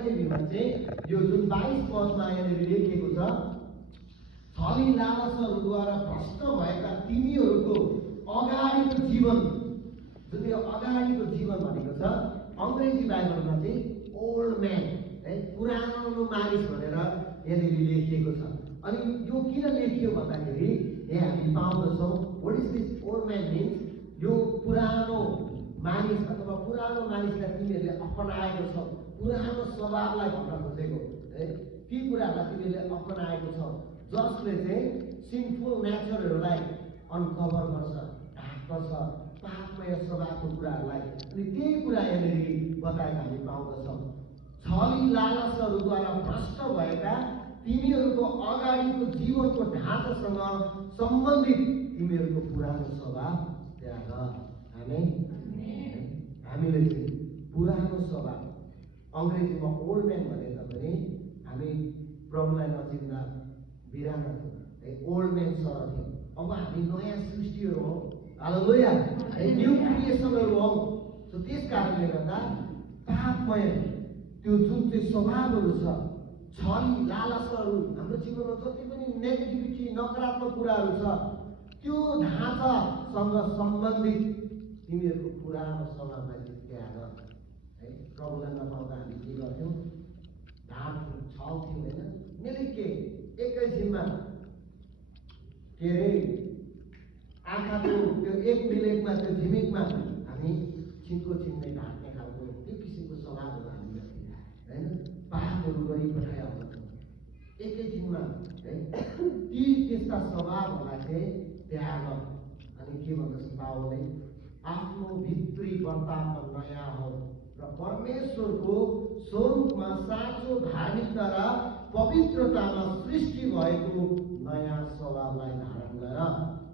NIV मा चाहिँ यो जुन 22 पदमा यहाँनिर लेखिएको छ, छली लालसाहरूद्वारा भ्रष्ट भएका तिमीहरूको अगाडिको जीवन, जुन यो अगाडिको जीवन भनेको छ अङ्ग्रेजी बाइबलमा चाहिँ ओल्ड म्यान, है, पुरानो मानिस भनेर यहाँनिर लेखिएको छ। अनि यो किन लेखियो भन्दाखेरि यहाँ हामी पाउँदछौँ what is this old man means, यो पुरानो मानिस अथवा पुरानो मानिसलाई तिमीहरूले अपनाएको छौ, पुरानो स्वभावलाई भन्न खोजेको, है, ती कुरालाई तिमीहरूले अपनाएको छौ जसले चाहिँ सिन्फुल नेचरहरूलाई अनकभर गर्छ, ढाक्दछ, पापमय स्वभावको कुराहरूलाई। अनि त्यही कुरा यहाँनिर बताएको हामी पाउँदछौँ। छली लालसाहरूद्वारा भ्रष्ट भएका तिमीहरूको अगाडिको जीवनको ढाँचासँग सम्बन्धित तिमीहरूको पुरानो स्वभाव त्याग। हामीले चाहिँ पुरानो स्वभाव, अङ्ग्रेजीमा ओल्ड म्यान भने तापनि हामी प्रभुलाई नचिन्दा बिराना थियौँ, ओल्ड म्यान सर थियौँ। अब हामी नयाँ सृष्टिहरू हौँ, हालेलुया, न्यू क्रिएसनहरू हौँ। त्यस कारणले गर्दा पापमय त्यो जुन चाहिँ स्वभावहरू छ, छली लालसाहरू, हाम्रो जीवनमा जति पनि नेगेटिभिटी नकारात्मक कुराहरू छ, त्यो ढाँचासँग सम्बन्धित तिमीहरूको पुरानो स्वभावलाई त्याग। है, प्रभुलाई नपाउँदा हामी के गर्थ्यौँ? ढाँट्थ्यौँ, छल्थ्यौँ, होइन, मिलिके एकैछिनमा के अरे आँखाको त्यो एक मिनेटमा त्यो झिमिकमा हामी छिनको छिन्ने ढाक्ने खालको त्यो किसिमको स्वभावहरू हामीमा थिए, होइन, पापहरू गरिपठाइहाल्छौँ एकैछिनमा, है। ती त्यस्ता स्वभावहरूलाई चाहिँ त्याग। अनि के भन्दछ पावलले? आफ्नो भित्री वर्तावमा नयाँ हो र परमेश्वरको स्वरूपमा साँचो धार्मिकता र पवित्रतामा सृष्टि भएको नयाँ स्वभावलाई धारण गर।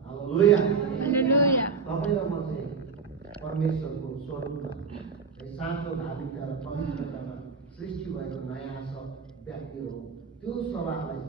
हालेलुया, हालेलुया। तपाईँ र म चाहिँ परमेश्वरको स्वरूपमा साँचो धार्मिकता र पवित्रतामा सृष्टि भएको नयाँ व्यक्ति हो। त्यो स्वभावलाई